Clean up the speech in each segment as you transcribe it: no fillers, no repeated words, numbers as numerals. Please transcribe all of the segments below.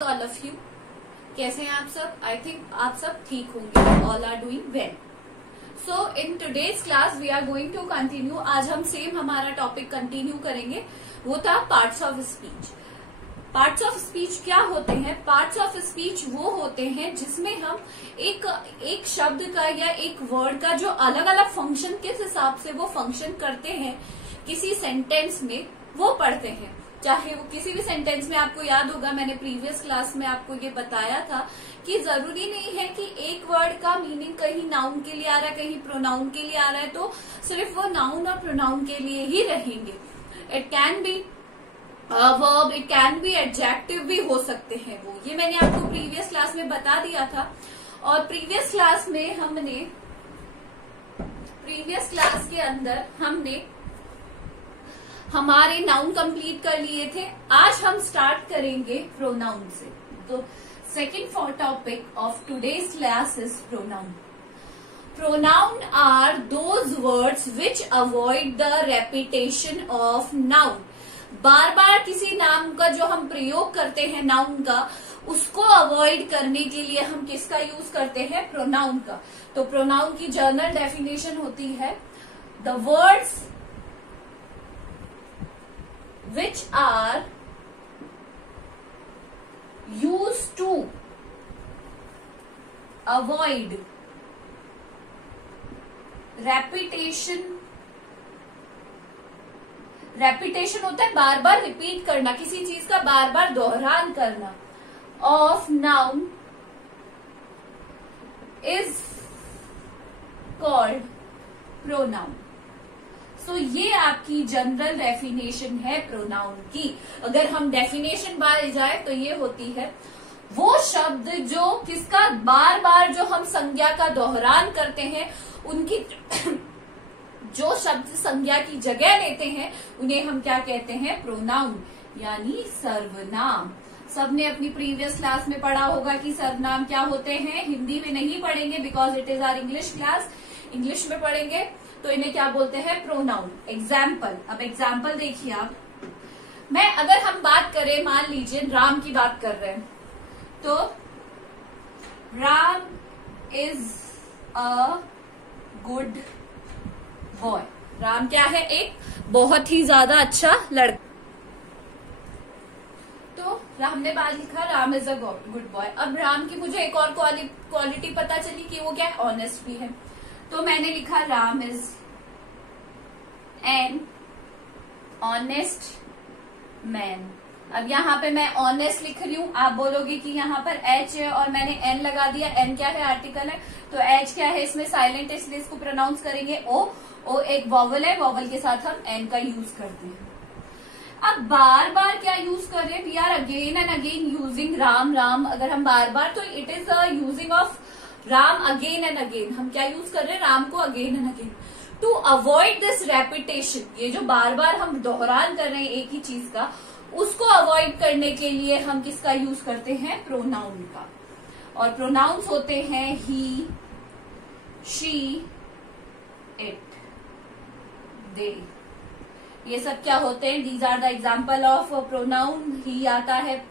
All of you, कैसे हैं आप सब? आई थिंक आप सब ठीक होंगे। All are doing well. So in today's class we are going to continue. आज हम सेम हमारा टॉपिक कंटिन्यू करेंगे। वो था parts of speech. Parts of speech क्या होते हैं? पार्ट्स ऑफ स्पीच वो होते हैं जिसमें हम एक शब्द का या एक वर्ड का जो अलग अलग फंक्शन किस हिसाब से वो फंक्शन करते हैं किसी सेंटेंस में, वो पढ़ते हैं। चाहे वो किसी भी सेंटेंस में, आपको याद होगा मैंने प्रीवियस क्लास में आपको ये बताया था कि जरूरी नहीं है कि एक वर्ड का मीनिंग कहीं नाउन के लिए आ रहा है, कहीं प्रोनाउन के लिए आ रहा है तो सिर्फ वो नाउन और प्रोनाउन के लिए ही रहेंगे। It can be verb, it can be adjective भी हो सकते हैं वो। ये मैंने आपको प्रीवियस क्लास में बता दिया था। और प्रीवियस क्लास के अंदर हमने हमारे नाउन कंप्लीट कर लिए थे। आज हम स्टार्ट करेंगे प्रोनाउन से। तो second topic of today's class is pronoun. Pronoun are those words which avoid the repetition of noun. बार बार किसी नाम का जो हम प्रयोग करते हैं नाउन का, उसको अवॉइड करने के लिए हम किसका यूज करते हैं? प्रोनाउन का। तो प्रोनाउन की जनरल डेफिनेशन होती है the words which are used to avoid repetition होता है बार बार रिपीट करना, किसी चीज का बार बार दोहरान करना। Of noun is called pronoun. तो ये आपकी जनरल डेफिनेशन है प्रोनाउन की। अगर हम डेफिनेशन बार जाए तो ये होती है वो शब्द जो किसका बार बार जो हम संज्ञा का दोहरान करते हैं, उनकी जो शब्द संज्ञा की जगह लेते हैं उन्हें हम क्या कहते हैं? प्रोनाउन, यानी सर्वनाम। सबने अपनी प्रीवियस क्लास में पढ़ा होगा कि सर्वनाम क्या होते हैं। हिंदी में नहीं पढ़ेंगे because it is our English class, English में पढ़ेंगे। तो इन्हें क्या बोलते हैं? प्रोनाउन। एग्जाम्पल, अब एग्जाम्पल देखिए आप। अगर हम बात करें, मान लीजिए राम की बात कर रहे हैं, तो Ram is a good boy. Ram क्या है? एक बहुत ही ज्यादा अच्छा लड़का। तो हमने बात लिखा Ram is a good boy. अब राम की मुझे एक और क्वालिटी पता चली कि वो क्या है? ऑनेस्ट भी है। तो मैंने लिखा Ram is an honest man. अब यहाँ पे मैं ऑनेस्ट लिख रही हूँ, आप बोलोगे कि यहाँ पर एच है और मैंने एन लगा दिया। एन क्या है? आर्टिकल है। तो एच क्या है? इसमें साइलेंट है, इसलिए इसको प्रोनाउंस करेंगे ओ। एक वॉवल है, वॉवल के साथ हम एन का यूज करते हैं। अब बार बार क्या यूज कर रहे हैं? We are again and again using Ram. अगर हम बार बार, तो it is using of Ram again and again. हम क्या यूज कर रहे हैं? राम को again and again. To avoid this repetition, ये जो बार बार हम दोहरान कर रहे हैं एक ही चीज का, उसको अवॉइड करने के लिए हम किसका यूज करते हैं? प्रोनाउन का। और प्रोनाउंस होते हैं ही, शी, इट, दे। ये सब क्या होते हैं? These are the example of pronoun. He आता है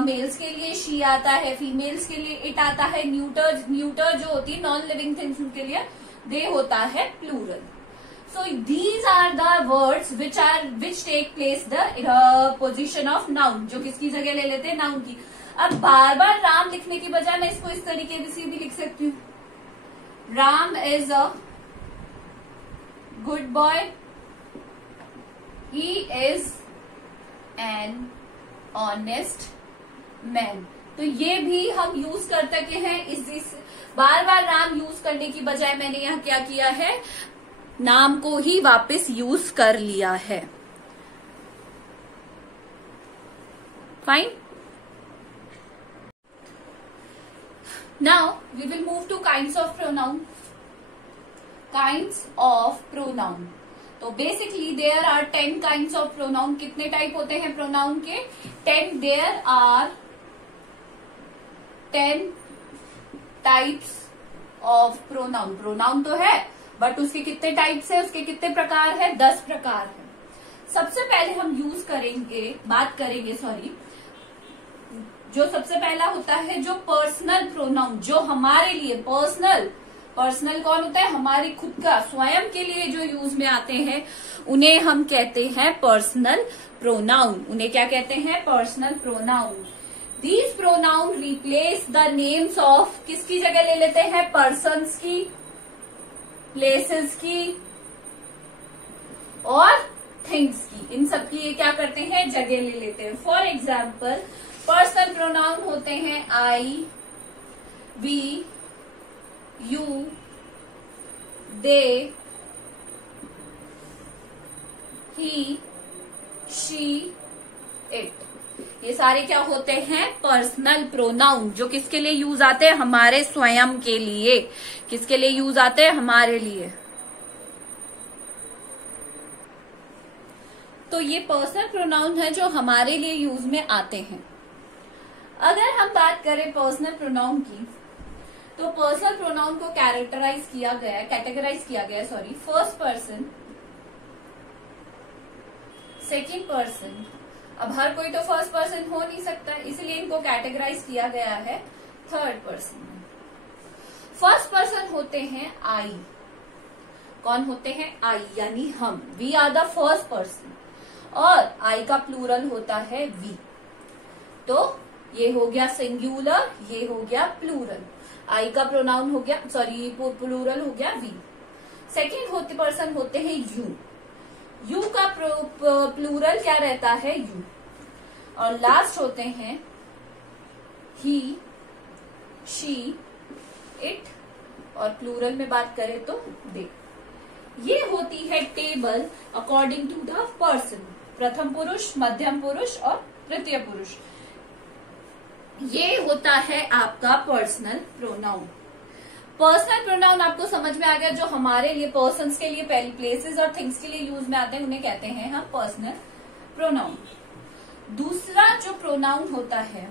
मेल्स के लिए, शी आता है फीमेल्स के लिए, इट आता है न्यूटर जो होती है नॉन लिविंग थिंग्स उनके लिए, दे होता है plural. So these are the words which take place the position of noun, जो किसकी जगह ले लेते हैं? नाउन की। अब बार बार राम लिखने की बजाय मैं इसको इस तरीके से भी लिख सकती हूँ। Ram is a good boy, he is an honest man. तो ये भी हम यूज कर सकते हैं। इस बार बार राम यूज करने की बजाय मैंने यहाँ क्या किया है? नाम को ही वापस यूज कर लिया है। Fine. Now we will move to kinds of pronoun. Kinds of pronoun. तो basically there are 10 kinds of pronoun. कितने टाइप होते हैं प्रोनाउन के? 10। There are 10 types of pronoun. Pronoun तो है बट उसके कितने टाइप्स है, उसके कितने प्रकार है? 10 प्रकार है। सबसे पहले हम बात करेंगे जो सबसे पहला होता है जो पर्सनल प्रोनाउन, जो हमारे लिए पर्सनल कौन होता है, हमारी खुद का स्वयं के लिए जो यूज में आते हैं उन्हें हम कहते हैं पर्सनल प्रोनाउन। उन्हें क्या कहते हैं, personal pronoun. These pronoun replace the names of, किसकी जगह ले लेते हैं, पर्सन्स की, प्लेसेस की और थिंग्स की। इन सब की ये क्या करते हैं, जगह ले लेते हैं। फॉर एग्जाम्पल पर्सनल प्रोनाउन होते हैं I, we, you, they, he, she, it. ये सारे क्या होते हैं, पर्सनल प्रोनाउन, जो किसके लिए यूज आते हैं, हमारे स्वयं के लिए। किसके लिए यूज आते हैं, हमारे लिए। तो ये पर्सनल प्रोनाउन है जो हमारे लिए यूज में आते हैं। अगर हम बात करें पर्सनल प्रोनाउन की, तो पर्सनल प्रोनाउन को कैटेगराइज किया गया है फर्स्ट पर्सन, सेकंड पर्सन। अब हर कोई तो फर्स्ट पर्सन हो नहीं सकता, इसलिए इनको कैटेगराइज किया गया है थर्ड पर्सन। फर्स्ट पर्सन होते हैं आई। कौन होते हैं, आई, यानी हम, we are the first person. और आई का प्लूरल होता है वी। तो ये हो गया सिंगुलर, ये हो गया प्लूरल। आई का प्रोनाउन हो गया, प्लूरल हो गया वी। सेकेंड पर्सन होते हैं यू। यू का प्लूरल क्या रहता है, यू। और लास्ट होते हैं ही, शी, इट। और प्लूरल में बात करें तो दे। ये होती है table according to the person, प्रथम पुरुष, मध्यम पुरुष और तृतीय पुरुष। ये होता है आपका पर्सनल प्रोनाउन। पर्सनल प्रोनाउन आपको समझ में आ गया, जो हमारे लिए, पर्सन्स के लिए, प्लेसेस और थिंग्स के लिए यूज में आते हैं उन्हें कहते हैं हम पर्सनल प्रोनाउन। दूसरा जो प्रोनाउन होता है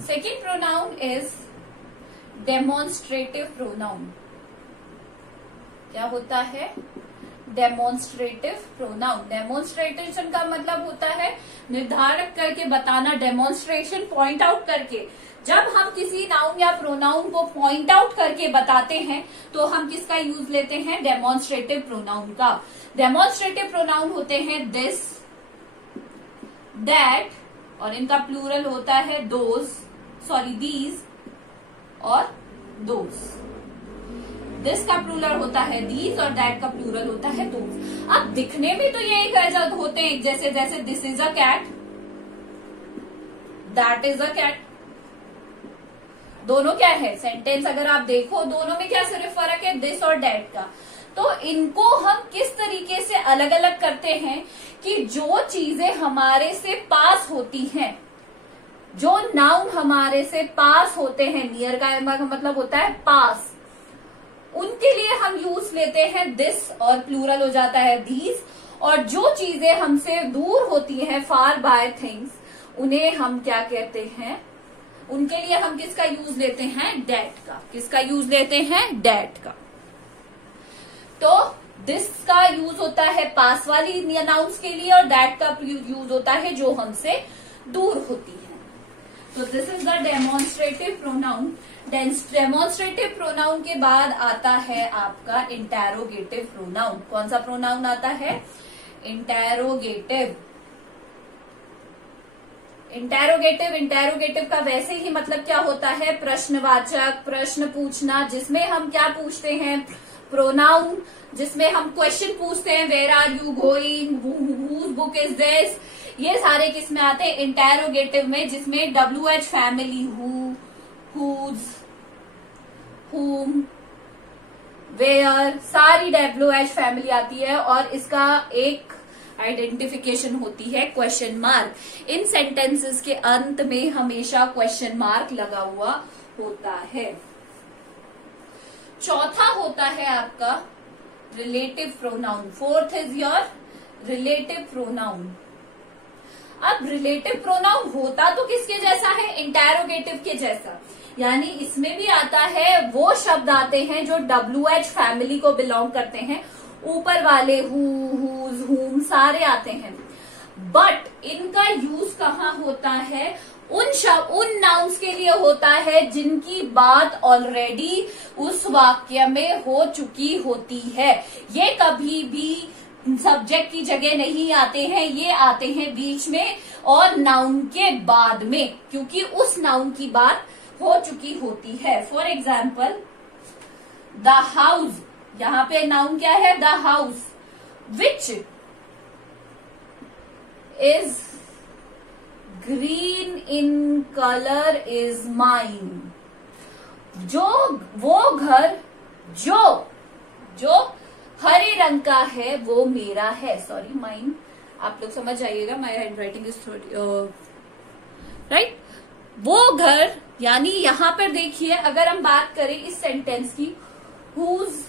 second pronoun is demonstrative pronoun. क्या होता है, डेमोन्स्ट्रेटिव प्रोनाउन। डेमोन्स्ट्रेशन का मतलब होता है निर्धारित करके बताना, डेमोन्स्ट्रेशन, पॉइंट आउट करके। जब हम किसी नाउन या प्रोनाउन को पॉइंट आउट करके बताते हैं तो हम किसका यूज लेते हैं, डेमोन्स्ट्रेटिव प्रोनाउन का। डेमोन्स्ट्रेटिव प्रोनाउन होते हैं दिस, दैट, और इनका प्लूरल होता है दीज और दोज। दिस का प्लूरल होता है दीज और दैट का प्लूरल होता है दोज। अब दिखने में तो ये एक होते हैं, जैसे जैसे this is a cat, that is a cat. दोनों क्या है, सेंटेंस अगर आप देखो दोनों में क्या सिर्फ फर्क है, दिस और दैट का। तो इनको हम किस तरीके से अलग अलग करते हैं कि जो चीजें हमारे से पास होती हैं, जो नाउन हमारे से पास होते हैं, नियर का मतलब होता है पास, उनके लिए हम यूज लेते हैं दिस और प्लूरल हो जाता है दीज। और जो चीजें हमसे दूर होती हैं, फार बाय थिंग्स, उन्हें हम क्या कहते हैं, उनके लिए हम किसका यूज लेते हैं, दैट का। किसका यूज लेते हैं, दैट का। तो दिस का यूज होता है पास वाली नाउन्स के लिए और दैट का यूज होता है जो हमसे दूर होती है। तो this is the demonstrative pronoun. Demonstrative pronoun के बाद आता है आपका इंटेरोगेटिव प्रोनाउन। कौन सा प्रोनाउन आता है, इंटेरोगेटिव। इंटेरोगेटिव का वैसे ही मतलब क्या होता है, प्रश्नवाचक, प्रश्न पूछना, जिसमें हम क्या पूछते हैं, प्रोनाउन, जिसमें हम क्वेश्चन पूछते हैं, where are you going, whose book is this. ये सारे किस में आते हैं, इंटेरोगेटिव में, जिसमें WH फैमिली, हु, हुज, हुम, वेयर, सारी WH फैमिली आती है। और इसका एक आइडेंटिफिकेशन होती है क्वेश्चन मार्क। इन सेंटेंसेस के अंत में हमेशा क्वेश्चन मार्क लगा हुआ होता है। चौथा होता है आपका relative pronoun. Fourth is your relative pronoun. अब रिलेटिव प्रोनाउन होता तो किसके जैसा है, इंटेरोगेटिव के जैसा। यानी इसमें भी आता है, वो शब्द आते हैं जो WH फैमिली को बिलोंग करते हैं, ऊपर वाले हु, हुज, हुज, हुम सारे आते हैं, बट इनका यूज कहाँ होता है? उन नाउन्स के लिए होता है जिनकी बात ऑलरेडी उस वाक्य में हो चुकी होती है। ये कभी भी सब्जेक्ट की जगह नहीं आते हैं, ये आते हैं बीच में और नाउन के बाद में, क्योंकि उस नाउन की बात हो चुकी होती है। फॉर एग्जाम्पल द हाउस, यहां पे नाउन क्या है? The house which is green in colour is mine. जो वो घर जो हरे रंग का है वो मेरा है। सॉरी, माइन, आप लोग समझ जाइएगा, my hand writing is right. वो घर, यानी यहां पर देखिए, अगर हम बात करें इस सेंटेंस की, हुज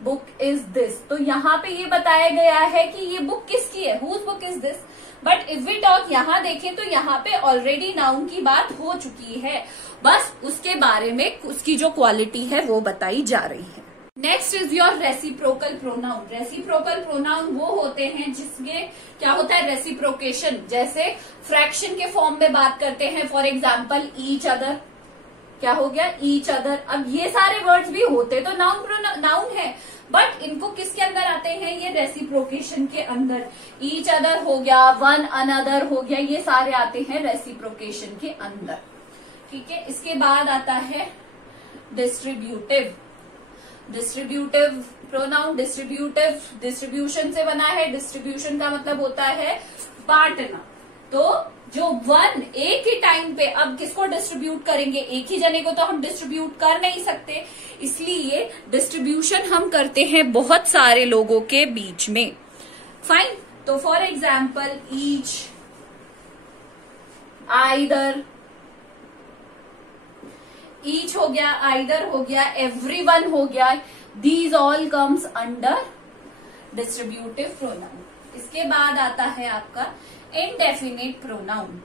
बुक इज दिस, तो यहां पे ये बताया गया है कि ये बुक किसकी है, whose book is this. But if we talk, यहां देखें तो यहां पे ऑलरेडी नाउन की बात हो चुकी है, बस उसके बारे में उसकी जो क्वालिटी है वो बताई जा रही है। Next is your reciprocal pronoun. Reciprocal pronoun वो होते हैं जिसमें क्या होता है? रेसिप्रोकेशन। जैसे फ्रैक्शन के फॉर्म में बात करते हैं, फॉर एग्जाम्पल ईच अदर, क्या हो गया? Each other. अब ये सारे वर्ड्स भी होते तो नाउन है, बट इनको किसके अंदर आते हैं? ये रेसिप्रोकेशन के अंदर। ईच अदर हो गया, वन अनदर हो गया, ये सारे आते हैं रेसिप्रोकेशन के अंदर। ठीक है, इसके बाद आता है डिस्ट्रीब्यूटिव। डिस्ट्रीब्यूटिव प्रोनाउन, डिस्ट्रीब्यूशन से बना है। डिस्ट्रीब्यूशन का मतलब होता है बांटना। तो जो वन एक ही टाइम पे, अब किसको डिस्ट्रीब्यूट करेंगे? एक ही जने को तो हम डिस्ट्रीब्यूट कर नहीं सकते, इसलिए डिस्ट्रीब्यूशन हम करते हैं बहुत सारे लोगों के बीच में। फाइन, तो for example each, either, each हो गया, आइदर हो गया, एवरीवन हो गया, these all comes under distributive pronoun. इसके बाद आता है आपका इंडेफिनेट प्रोनाउन।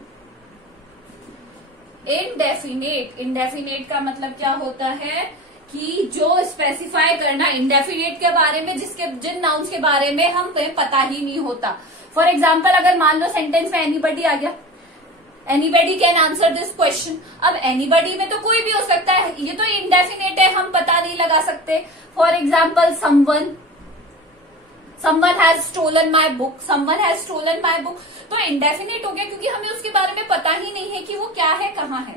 इंडेफिनेट का मतलब क्या होता है कि जो स्पेसिफाई करना, इंडेफिनेट के बारे में जिन नाउन्स के बारे में हमें पता ही नहीं होता। फॉर एग्जाम्पल, अगर मान लो सेंटेंस में एनीबडी आ गया, anybody can answer this question. अब एनीबडी में तो कोई भी हो सकता है, ये तो इंडेफिनेट है, हम पता नहीं लगा सकते। For example someone has stolen my book, तो इंडेफिनेट हो गया क्योंकि हमें उसके बारे में पता ही नहीं है कि वो क्या है, कहाँ है।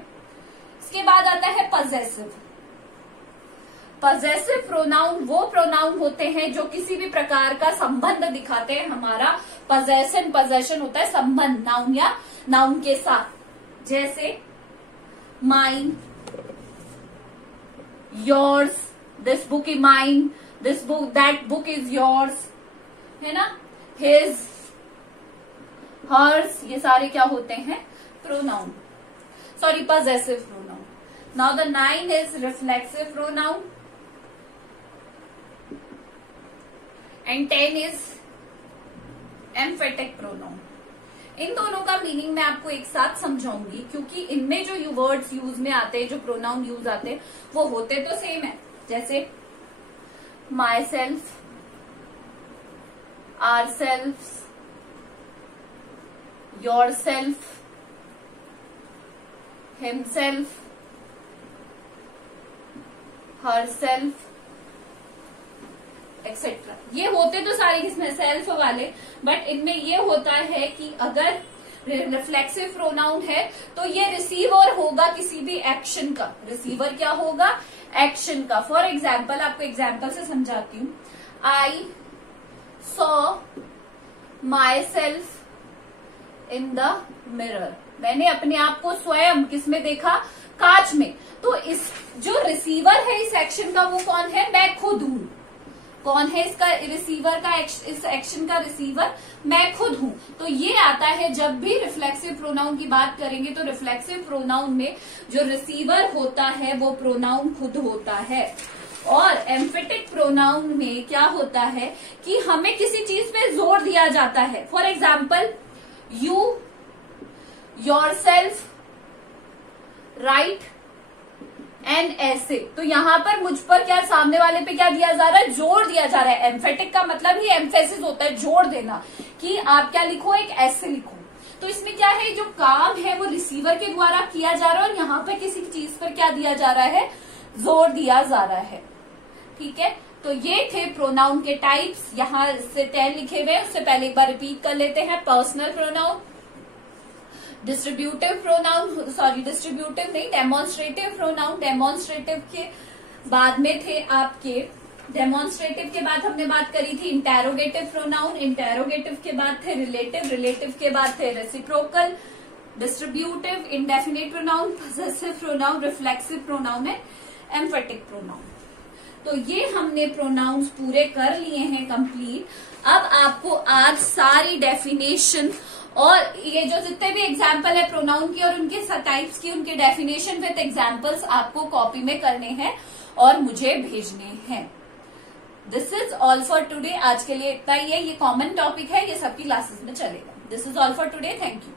इसके बाद आता है पजेसिव। पजेसिव प्रोनाउन वो प्रोनाउन होते हैं जो किसी भी प्रकार का संबंध दिखाते हैं। हमारा पजेशन होता है संबंध, नाउन या नाउन के साथ। जैसे mine, yours, this book is mine, this book, that book is yours, है ना, हिज, हर्स, ये सारे क्या होते हैं? Pronoun, sorry, possessive pronoun. Now the 9 is reflexive pronoun and 10 is emphatic pronoun. इन दोनों का मीनिंग मैं आपको एक साथ समझाऊंगी, क्योंकि इनमें जो वर्ड्स यूज में आते हैं, जो प्रोनाउन यूज आते हैं, वो होते तो सेम है। जैसे myself, ourself, yourself, himself, herself, etcetera. ये होते तो सारे किसमें? सेल्फ वाले, बट इनमें ये होता है कि अगर रिफ्लेक्सिव प्रोनाउन है तो ये रिसीवर होगा किसी भी एक्शन का। रिसीवर क्या होगा? एक्शन का। फॉर एग्जाम्पल, आपको एग्जाम्पल से समझाती हूँ। I saw my self in the mirror, मैंने अपने आप को स्वयं किसमें देखा? कांच में। तो इस जो रिसीवर है इस एक्शन का, वो कौन है? मैं खुद हूं। कौन है इसका रिसीवर का? इस एक्शन का रिसीवर मैं खुद हूं। तो ये आता है, जब भी रिफ्लेक्सिव प्रोनाउन की बात करेंगे तो रिफ्लेक्सिव प्रोनाउन में जो रिसीवर होता है वो प्रोनाउन खुद होता है। और एम्फेटिक प्रोनाउन में क्या होता है कि हमें किसी चीज पे जोर दिया जाता है। For example, you, yourself, right, एन ऐसे, तो यहाँ पर मुझ पर क्या सामने वाले पे क्या दिया जा रहा है, जोर दिया जा रहा है। एम्फेटिक का मतलब ही एम्फेसिस होता है, जोर देना, कि आप क्या लिखो, एक ऐसे लिखो। तो इसमें क्या है, जो काम है वो रिसीवर के द्वारा किया जा रहा है और यहाँ पे किसी चीज पर क्या दिया जा रहा है, जोर दिया जा रहा है। ठीक है, तो ये थे प्रोनाउन के टाइप्स, यहाँ से 10 लिखे हुए, उससे पहले एक बार रिपीट कर लेते हैं। Personal pronoun, distributive pronoun, sorry distributive नहीं, डेमोन्स्ट्रेटिव प्रोनाउन, डेमोन्स्ट्रेटिव के बाद में थे आपके, डेमोन्स्ट्रेटिव के बाद हमने बात करी थी इंटेरोगेटिव प्रोनाउन, इंटेरोगेटिव के बाद थे रिलेटिव, रिलेटिव के बाद थे reciprocal, distributive, indefinite pronoun, possessive pronoun, reflexive pronoun है, एम्फेटिक प्रोनाउन। तो ये हमने प्रोनाउंस पूरे कर लिए हैं कंप्लीट। अब आपको आज सारी डेफिनेशन और ये जो जितने भी एग्जाम्पल है प्रोनाउन की और उनके टाइप्स की, उनके डेफिनेशन विद एग्जाम्पल्स आपको कॉपी में करने हैं और मुझे भेजने हैं। This is all for today. आज के लिए इतना ही है, ये कॉमन टॉपिक है, ये सबकी क्लासेस में चलेगा। This is all for today, thank you.